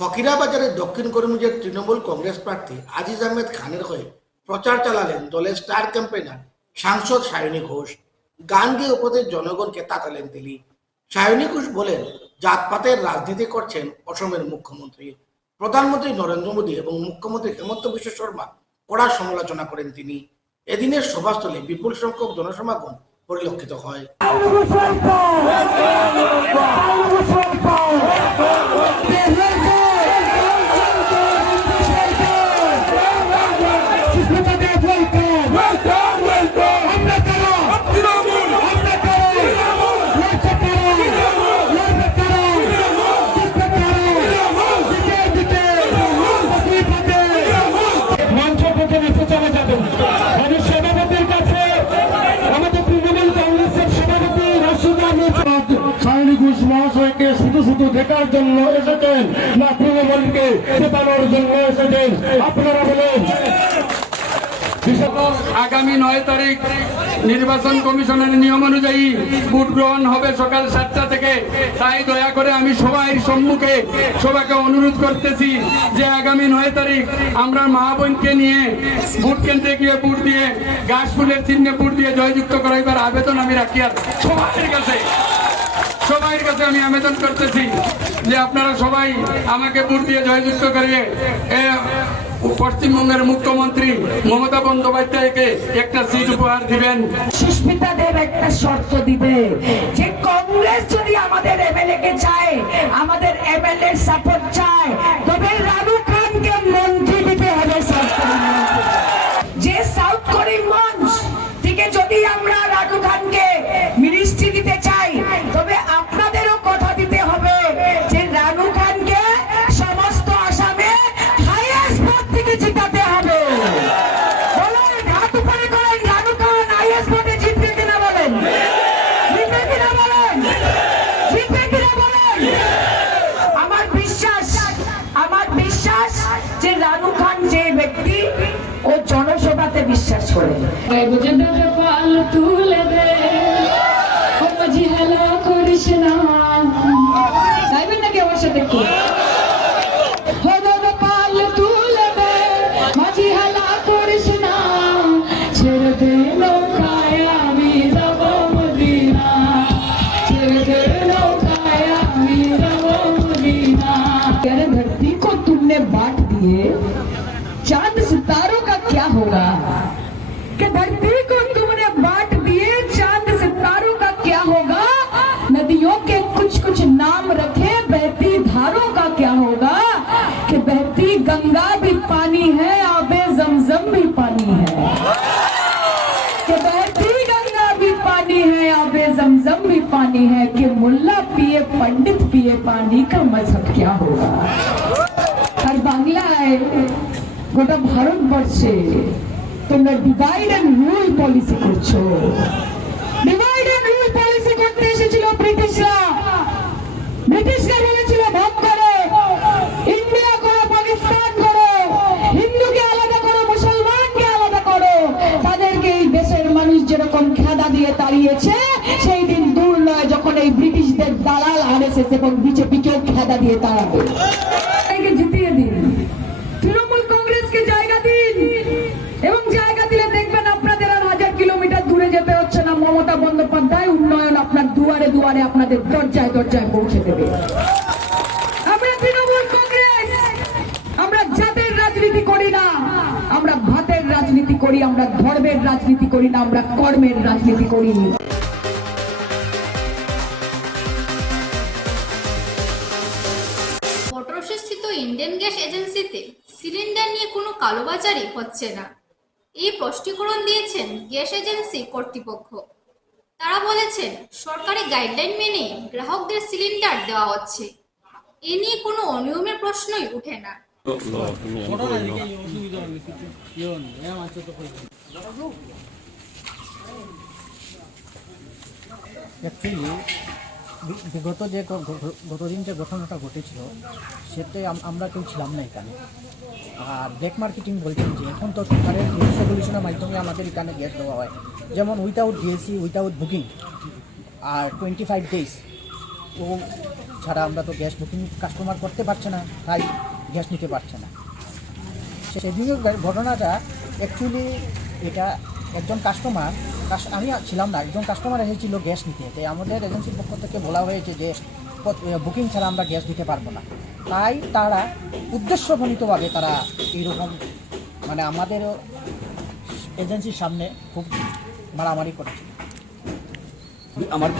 ফকিরাবাজারের দক্ষিণ করিমগঞ্জের তৃণমূল কংগ্রেস প্রার্থী আজিজ আহমেদ খানের হয়ে প্রচার চালালেন দলের স্টার ক্যাম্পেইনার সাংসদ সায়নী ঘোষ। গান গেয়ে উপস্থিত জনগণকে তাতালেন তিনি। সায়নী ঘোষ বলেন, জাতপাতের রাজনীতি করছেন অসমের মুখ্যমন্ত্রী। প্রধানমন্ত্রী নরেন্দ্র মোদী এবং মুখ্যমন্ত্রী হেমন্ত বিশ্ব শর্মা কড়া সমালোচনা করেন তিনি। এদিনের সভাস্থলে বিপুল সংখ্যক জনসমাগম পরিলক্ষিত হয়। মহাশয়কে শুধু শুধু দেখার জন্য এসেছেন না তৃণমূলকে জেতানোর জন্য এসেছেন? আপনারা বলেন। আগামী 9 তারিখ নির্বাচন কমিশনের নিয়ম অনুযায়ী ভোট গ্রহণ হবে সকাল 7টা থেকে। তাই দয়া করে আমি সবাই সম্মুখে সবাইকে অনুরোধ করতেছি যে আগামী 9 তারিখ আমরা মা বোনকে নিয়ে ভোট কেন্দ্রে গিয়ে ভোট দিয়ে গাছ ফুলের চিহ্নে ভোট দিয়ে জয়যুক্ত করাইবার আবেদন আমি রাখি। আর সবাইয়ের কাছে আমি আবেদন করতেছি যে আপনারা সবাই আমাকে ভোট দিয়ে জয়যুক্ত করিয়ে পশ্চিমবঙ্গের মুখ্যমন্ত্রী মমতা বন্দ্যোপাধ্যায়কে একটা সিট উপহার দিবেন। সুস্মিতা দেব একটা শর্ত দিবে যে কংগ্রেস যদি আমাদের এমএলএ কে চায়, আমাদের এমএলএ সাপোর্ট চায়, তবে রানু খানকে মন্ত্রী দিতে হবে। যে সাউথ করিমগঞ্জ থেকে যদি আমরা রানু খানকে মিনিস্ট্রি দিতে চাই, তবে আপনাদেরও কথা দিতে হবে যে রানু খানকে সমস্ত আসামে হাইয়েস্ট ভোট থেকে জিতাতে হবে। বলেন, হাত উপরে করেন, রানু খান হাইয়েস্ট ভোটে জিতবে কিনা বলেন? জিতবে কিনা বলেন? জিতবে কিনা বলেন? আমার বিশ্বাস যে রানু খান যে ব্যক্তি, ও জনসভাতে বিশ্বাস করে। তাইবেন নাকি আমার সাথে একটু? धरती को तुमने बांट दिए, चांद सितारों का क्या होगा? कि धरती को तुमने बांट दिए, चांद सितारों का क्या होगा? नदियों के कुछ कुछ नाम रखे, बहती धारों का क्या होगा? कि बहती गंगा भी पानी है, आबे जमजम भी पानी है। कि बहती गंगा भी पानी है, आबे जमजम भी पानी है। कि मुल्ला पिए पंडित पिए, पानी का मजहब क्या होगा? আর বাংলায় গোটা ভারতবর্ষে তোমরা ডিভাইড এন্ড রুল পলিসি করছো। ডিভাইড এন্ড রুল পলিসি করতে এসেছিল ব্রিটিশরা। ব্রিটিশরা বলেছিল ভাগ করো, ইন্ডিয়া করো, পাকিস্তান করো, হিন্দুকে আলাদা করো, মুসলমানকে আলাদা করো। তাদেরকে এই দেশের মানুষ যেরকম খেদা দিয়ে তাড়িয়েছে, সেই দিন দূর নয় যখন এই ব্রিটিশদের দালাল আরএসএস এবং বিজেপিকেও খেদা দিয়ে তাড়াবে। জিতিয়ে দিন, তৃণমূল কংগ্রেসকে জায়গা দিন, এবং জায়গা দিলে দেখবেন আপনাদের আর 1000 কিলোমিটার দূরে যেতে হচ্ছে না। মমতা বন্দ্যোপাধ্যায় উন্নয়ন আপনার দুয়ারে দুয়ারে, আপনাদের দরজায় দরজায় পৌঁছে দেবে। আমরা তৃণমূল কংগ্রেস, আমরা জাতের রাজনীতি করি না, আমরা ভাতের রাজনীতি করি, আমরা ধর্মের রাজনীতি করি না, আমরা কর্মের রাজনীতি করি। পটরশীস্থিত ইন্ডিয়ান গ্যাস এজেন্সিতে সিলিন্ডার নিয়ে কোনো কালোবাজারি হচ্ছে না, এই স্পষ্টীকরণ দিয়েছেন গ্যাস এজেন্সি কর্তৃপক্ষ। তারা বলেছেন, সরকারি গাইডলাইন মেনে গ্রাহকদের সিলিন্ডার দেওয়া হচ্ছে, এ নিয়ে কোনো অনিয়মের প্রশ্নই ওঠে না। গতদিন যে ঘটনাটা ঘটেছিল সেটাই আমরা কেউ ছিলাম না এখানে। আর ব্ল্যাক মার্কেটিং বলছেন যে এখন তো সরকারের রুলস রেগুলেশনের মাধ্যমে আমাদের এখানে গ্যাস দেওয়া হয়, যেমন উইথাউট ডিএসি, উইথাউট বুকিং, আর 25 days ও ছাড়া আমরা তো গ্যাস বুকিং কাস্টমার করতে পারছে না, তাই গ্যাস নিতে পারছে না। সেদিনের ঘটনাটা অ্যাকচুয়ালি এটা একজন কাস্টমার, আমি ছিলাম না, একজন কাস্টমার এসেছিল গ্যাস নিতে, তাই আমাদের এজেন্সির পক্ষ থেকে বলা হয়েছে যে বুকিং ছাড়া আমরা গ্যাস দিতে পারবো না। তাই তারা উদ্দেশ্যপ্রণীতভাবে তারা এইরকম মানে আমাদের এজেন্সির সামনে খুব মারামারি করেছে। আমার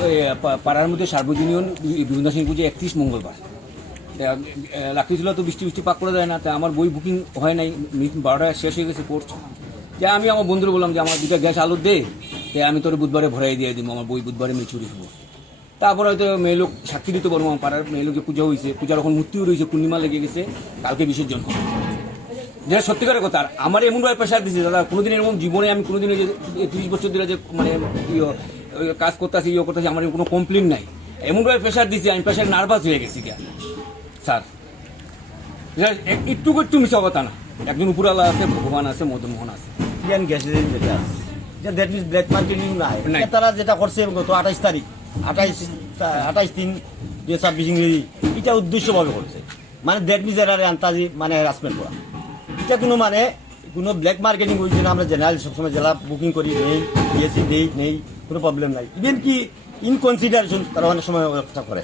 পাড়ার মধ্যে সার্বজনীন বিভিন্ন সিং পুজো 31 মঙ্গলবার লাকি ছিল, তো বৃষ্টি পাক করে দেয় না, তাই আমার বই বুকিং হয় নাই, 12টায় শেষ হয়ে গেছে কোর্স। যে আমি আমার বন্ধুরা বললাম যে আমার 2টা গ্যাস আলু দে, তাই আমি তোর বুধবারে ভরাই দিয়ে দিব, আমার বই বুধবারে আমি চুরি হবো। তারপরে হয়তো মেয়ে লোক সাক্ষী দিতে পারবো, আমার পাড়ার মেয়ে লোকে পুজো হয়েছে, পূজার এখন মূর্তিও রয়েছে, পূর্ণিমা লেগে গেছে, কালকে বিসর্জন হবে। যেটা সত্যিকারের কথা। আর আমার এমনভাবে প্রেশার দিচ্ছে দাদা, কোনোদিন এরকম জীবনে আমি কোনোদিন যে 30 বছর ধরে যে মানে কাজ করতেছি করতেছি আমার কোনো কমপ্লেন নাই, এমনভাবে প্রেশার দিচ্ছে আমি প্রেশার নার্ভাস হয়ে গেছি গিয়া স্যার। একটু মিশা কথা না, একজন উপরালা আছে, ভগবান আছে, মদনমোহন আছে। ইন্ডিয়ান গ্যাস এজেন্সি যেটা আছে, যে দ্যাট মিনস ব্ল্যাক মার্কেটিং নাই, নাই। তারা যেটা করছে গত 28 তারিখ 28/3/2026 ইংরেজি, এটা উদ্দেশ্যভাবে করছে, মানে দ্যাট মিনস এরা আন্তাজি মানে হ্যারাসমেন্ট করা। এটা কোনো ব্ল্যাক মার্কেটিং হয়েছে না। আমরা জেনারেল সবসময় জেলা বুকিং করি, নেই বিএসসি নেই কোনো প্রবলেম নাই। ইভেন কি ইন কনসিডারেশন তারা অনেক সময় ব্যবস্থা করে।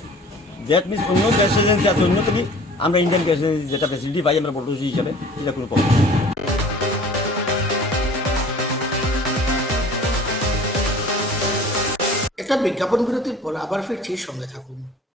দ্যাট মিনস অন্য গ্যাস এজেন্সি আছে, অন্য তুমি আমরা ইন্ডিয়ান গ্যাস এজেন্সি যেটা ফেসিলিটি পাই আমরা বড় হিসাবে, এটা কোনো প্রবলেম নেই। একটা বিজ্ঞাপন বিরতির পর আবার ফিরছি, সঙ্গে থাকুন।